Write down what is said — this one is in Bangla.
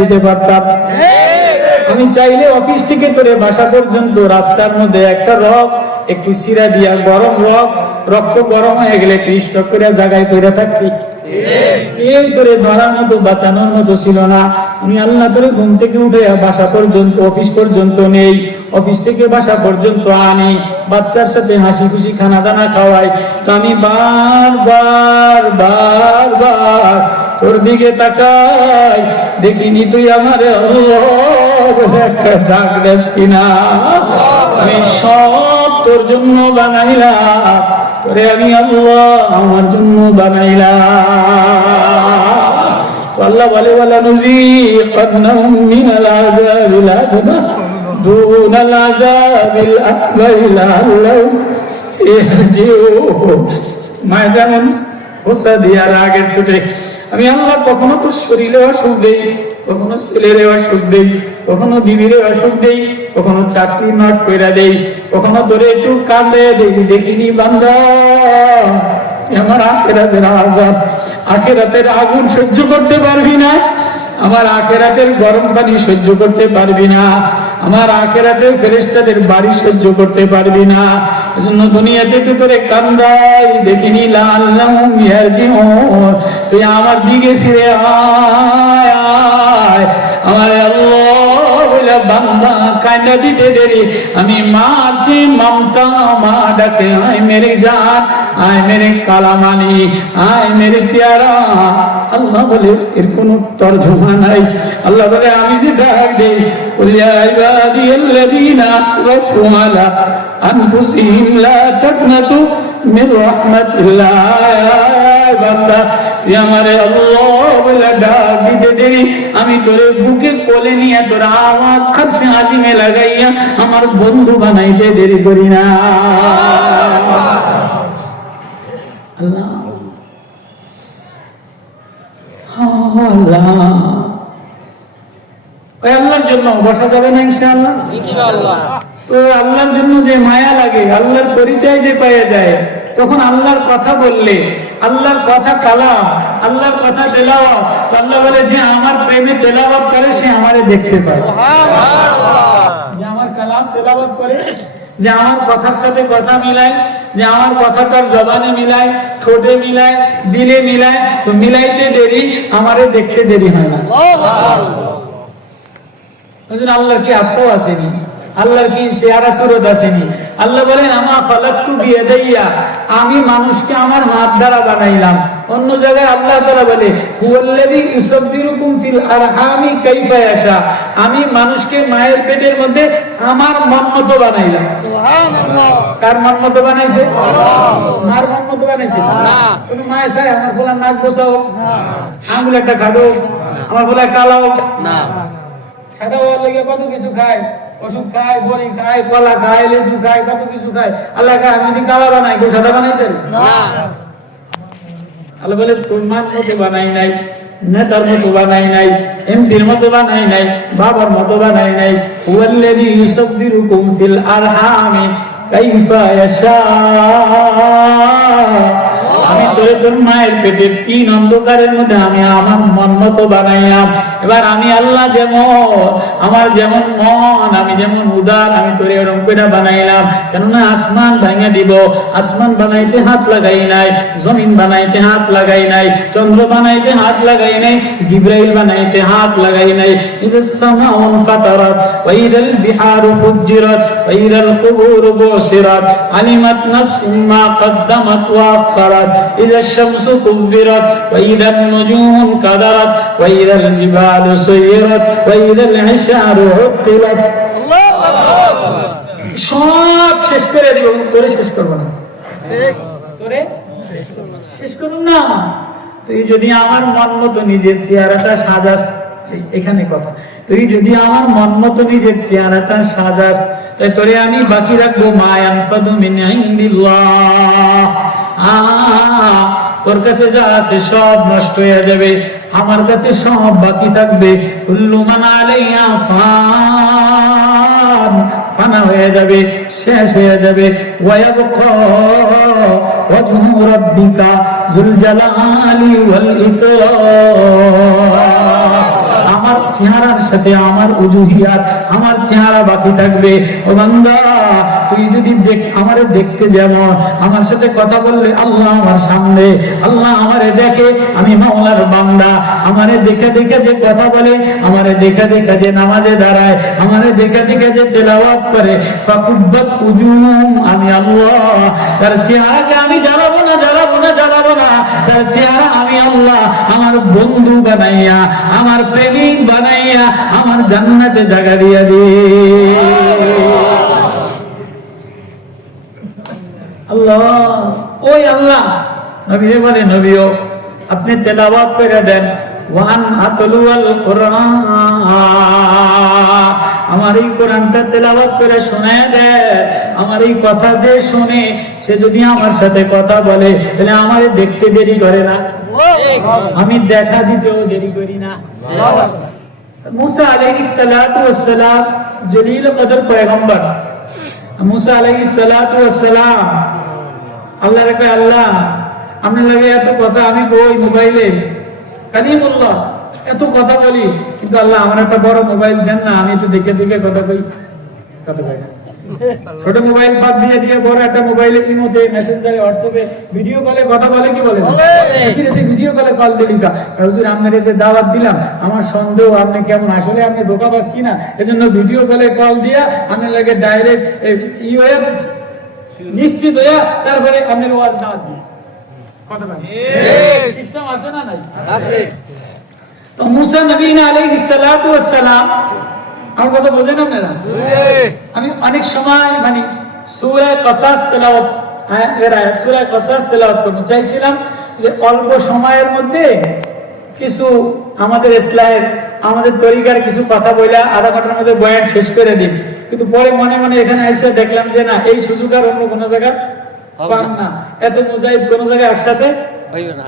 দিতে পারতাম। আমি চাইলে অফিস থেকে বাসা পর্যন্ত রাস্তার মধ্যে একটা রক, একটু সিরা দিয়া গরম রক, রক্ত গরম হয়ে গেলে একটু স্টক করে জায়গায় করে ঘুম থেকে উঠে বাসা পর্যন্ত, অফিস পর্যন্ত নেই। অফিস থেকে বাসা পর্যন্ত আনি। বাচ্চার সাথে হাসি খুশি খানা দানা খাওয়াই তো আমি বারবার বারবার তোর দিকে তাকাই, দেখিনি তুই আমার ডাক কিনা? আমি সব তোর জন্য বানাইলা তোরে আমি আল্লাহ আমার জন্য বানাইলা আল্লাহ বলে বলে নুজি কদনাহুম মিনাল আযাবিল হোসা দিয়ার আগের ছুটে আমি আল্লাহ কখনো তোর শরীরে অসুখ দেই, কখনো ছেলেরে অসুখ দেই, কখনো বিবিরে অসুখ দেই, কখনো চাকরি নট কইরা দেই, কখনো তোরে একটু কাঁদে দেখি, দেখিনি তুই আমার আখেরাতের আজাব, আখেরাতের আগুন সহ্য করতে পারবি না, আমার আখেরাতের গরম পানি সহ্য করতে পারবি না। আমার আখেরাতে ফেরেস্তাদের বাড়ি সহ্য করতে পারবি না। এজন্য দুনিয়াতে একটু তোরে কান্দাই দেখিনি লাল তুই আমার দিকে ফিরে আয়। আমার আল্লাহ বান্দা কায়দা দিতে দেরি। আমি মারছি মমতা, মা ডাকে, আয় মেরে জান আয় মেরে কালামানি, আয় মেরে পেয়ারা। আল্লাহ বলে, এর কোন তর্জমা নাই। আল্লাহ বলে, আমি যে ডাক দেই বলিয়া ইবাদি আসরাফু আলা আনফুসিহিম লা তাকনাতু মিন রাহমাতিল্লাহ বান্দা তুই আমারে আল্লাহ বলে ডাক দিতে দেরি। আমি তোরে বুকে কোলে নিয়ে তোর আওয়াজ আরশে আজিমে লাগাইয়া আমার বন্ধু বানাইতে দেরি করি না। আল্লাহ। আল্লাহ। ওই আল্লাহর জন্য বসা যাবে না ইনশাআল্লাহ? ইনশাআল্লাহ। তো আল্লাহর জন্য যে মায়া লাগে আল্লাহর পরিচয় যে পাওয়া যায় তখন আল্লাহর কথা বললে আল্লাহর কথা কালাম আল্লাহর কথা তেলাওয়াত। আল্লাহ বলে যে আমার প্রেমে তেলাওয়াত করে সে আমারে দেখতে পায়। যে আমার কালাম তেলাওয়াত করে যে আমার কথার সাথে কথা মিলায় যে আমার কথাটার জবানে মিলায় ঠোঁটে মিলায় দিলে মিলায় তো মিলাইতে দেরি আমারে দেখতে দেরি হয় না। আল্লাহর কি আত্মাও আসেনি আল্লাহর কি চেহারা সুরত আসেনি আল্লাহ বলেন আমার ফলাক্তু বিয়ে দেইয়া আমি মানুষকে আমার হাত দ্বারা বানাইলাম। অন্য জায়গায় আল্লাহ তারা বলে হুয়াল্লাযী ইউসাব্বিরুকুম ফিল আরহামি কাইফা ইয়াশা। আমি মানুষকে মায়ের পেটের মধ্যে আমার মন মতো বানাইলাম কার মন মতো বানাইছে মার মন মতো বানাইছে? না। কোন মায়ের চাই আমার বলার নাক বসাও। আঙুল একটা কাটো। আমার বলে কালাও। না। সাদা হওয়ার লেগে কত কিছু খায়। ওষুধ খায় বড়ি খায় কলা খায় লেসু খায় কত কিছু খায় আল্লাহ খায় আমি যদি কালা বানাই কেউ সাদা বানাইতেন আল্লাহ বলে তোমার মতো বানাই নাই নেতার মতো বানাই নাই এমপির মতো বানাই নাই বাবার মতো বানাই নাই। ইউসাব্বিরুকুম ফিল আরহামি কাইফা ইয়াশা। আমি তোরে তোর মায়ের পেটের তিন অন্ধকারের মধ্যে আমি আমার মন মতো বানাইলাম। এবার আমি আল্লাহ যেমন, আমার যেমন মন, আমি যেমন উদার, আমি তোরে এরকম করে বানাইলাম। কেননা আসমান ভাঙে দিব। আসমান বানাইতে হাত লাগাই নাই, জমিন বানাইতে হাত লাগাই নাই, চন্দ্র বানাইতে হাত লাগাই নাই, জিব্রাইল বানাইতে হাত লাগাই নাই। ইজা সামাউন ফাতারাত ওয়া ইদাল বিহারু ফুজ্জিরাত ওয়া ইদাল কুবুরু বুসিরাত আলিমাত নাফসুম মা قدمت وأخرت إذا الشمس كبرت وإذا النجوم كدرت وإذا الجبال سيرت وإذا العشار عطلت সব শেষ করে দিব তোরে শেষ করবো না তোরে শেষ করুন না তুই যদি আমার মন মতো নিজের চেহারাটা সাজাস এই- এখানে কথা তুই যদি আমার মন মতো নিজের চেহারাটা সাজাস, তাই তোরে আমি বাকি রাখব মায়ান তোর কাছে যা আছে সব নষ্ট হয়ে যাবে, আমার কাছে সব বাকি থাকবে। ফান হয়ে যাবে, শেষ হয়ে যাবে। রাব্বিকা যুল জালালি ওয়াল ইকরাম। চেহারার সাথে আমার উজুহিয়াত আমার চেহারা বাকি থাকবে। ও বান্দা তুই যদি আমারে দেখতে যেমন আমার সাথে কথা বললে আল্লাহ আমার সামনে, আল্লাহ আমারে দেখে, আমি মাওলার বান্দা। আমারে দেখে দেখে যে কথা বলে, আমারে দেখে দেখে যে নামাজে দাঁড়ায়, আমারে দেখে দেখে যে তেলাওয়াত করে। ফাকুব্বাত উজুম আমি আল্লাহ। তার চেহারাকে আমি জ্বালাবো না জ্বালাবো না জ্বালাবো না। তার চেহারা আমি আল্লাহ, আমার বন্ধু বানাইয়া, আমার প্রেমিক বানাইয়া, আমার জান্নাতে জায়গা দিয়া দিয়ে আল্লাহ ওই আল্লাহ। নবীরে বলে নবীও আপনি তেলাওয়াত করে দেন। ওয়ান আতলুয়াল কোরআন। আমার এই কোরআনটা তেলাওয়াত করে শোনায় দেয় আমার এই কথা যে শুনে সে যদি আমার সাথে কথা বলে তাহলে আমারে দেখতে দেরি করে না। আমি দেখা দিতেও দেরি করি না। মুসা আলাইহিস সালাতু ওয়াস সালাম জলিল কদর পয়গম্বর। মুসা আলাইহিস সালাতু ওয়াস সালাম। আল্লাহ রেখে আল্লাহ, আপনার লাগে এত কথা আমি কই মোবাইলে? কালিমুল্লাহ, এত কথা বলি, কিন্তু আল্লাহ আমার একটা বড় মোবাইল দেন না, আমি একটু দেখে দেখে কথা কই। কথা কই। ছোট মোবাইল বাদ দিয়ে দিয়ে বড় একটা মোবাইলে ইমোতে মেসেঞ্জারে হোয়াটসঅ্যাপে ভিডিও কলে কথা বলে কি বলে? ভিডিও কলে কল দিলি কা হুজুর আপনার যে দাওয়াত দিলাম। আমার সন্দেহ আপনি কেমন? আসলে আপনি ধোকাবাজ কিনা? এজন্য ভিডিও কলে কল দিয়া আপনার লাগে ডাইরেক্ট ই হয়ে নিশ্চিত হইয়া তারপরে আপনার ওয়াজ দাওয়াত দিই কথা বলেন। সিস্টেম আছে না নাই? আছে। তো মুসা নবীন আলাইহিস সালাতু ওয়াস সালাম আমার কথা বোঝেন আপনারা? আমি অনেক সময় মানে সূরা কসাস তেলাওয়াত এর আয়াত কসাস তেলাওয়াত করতে চাইছিলাম যে অল্প সময়ের মধ্যে কিছু আমাদের ইসলামের আমাদের তরিকার কিছু কথা বইলা আধা ঘণ্টার মধ্যে বয়ান শেষ করে দিই। কিন্তু পরে মনে মনে এখানে এসে দেখলাম যে না এই সুযোগ আর অন্য কোনো জায়গায় হবে পান না। এত মুজাহিদ কোনো জায়গায় একসাথে হইবে না।